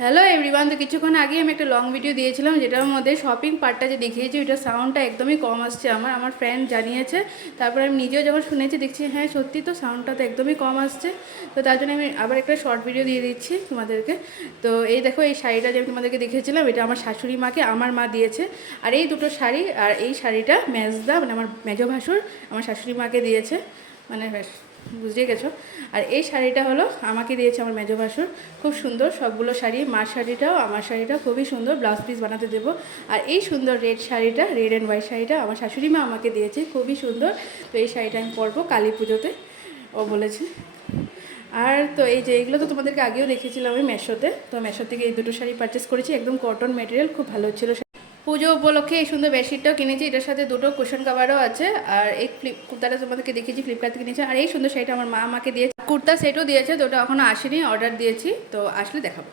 Hello everyone. তো কিছুক্ষণ আগে আমি একটা লং ভিডিও দিয়েছিলাম যেটার মধ্যে শপিং পার্টটা যে দেখিয়েছি ওইটা সাউন্ডটা একদমই কম আসছে আমার ফ্রেন্ড জানিয়েছে। তারপর আমি নিজেও যখন শুনেছি দেখছি হ্যাঁ সত্যি তো সাউন্ডটা তো একদমই কম আসছে। তো তার জন্য আমি আবার একটা শর্ট ভিডিও দিয়ে দিচ্ছি তোমাদেরকে। তো এই দেখো এই শাড়িটা যে আমি তোমাদেরকে দেখিয়েছিলাম এটা আমার শাশুড়ি মাকে আমার মা দিয়েছে। আর এই দুটো শাড়ি আর এই শাড়িটা মেজদা মানে আমার মেজো ভাসুর আমার শাশুড়ি মাকে দিয়েছে, মানে বুঝে গেছো। আর এই শাড়িটা হলো আমাকে দিয়েছে আমার মেজো ভাসুর, খুব সুন্দর সবগুলো শাড়ি। মার শাড়িটাও আমার শাড়িটাও খুবই সুন্দর, ব্লাউজ পিস বানাতে দেবো। আর এই সুন্দর রেড শাড়িটা, রেড অ্যান্ড হোয়াইট শাড়িটা আমার শাশুড়ি মা আমাকে দিয়েছে, খুবই সুন্দর। তো এই শাড়িটা আমি পরবো কালী পুজোতে, ও বলেছে। আর তো এই যে এইগুলো তো তোমাদেরকে আগেও দেখিয়েছিলাম আমি মেশোতে। তো মেশো থেকে এই দুটো শাড়ি পারচেস করেছি, একদম কটন মেটেরিয়াল, খুব ভালো ছিল। পুজো উপলক্ষে এই সুন্দর বেডশিটটাও কিনেছি, এটার সাথে দুটো কুশন কাভারও আছে। আর এই কুর্তাটা তোমাদেরকে দেখেছি ফ্লিপকার্ট থেকে কিনেছি। আর এই সুন্দর শাড়িটা আমার মা আমাকে দিয়েছে, কুর্তা সেটও দিয়েছে, তো ওটা এখনও আসেনি, অর্ডার দিয়েছি, তো আসলে দেখাবো।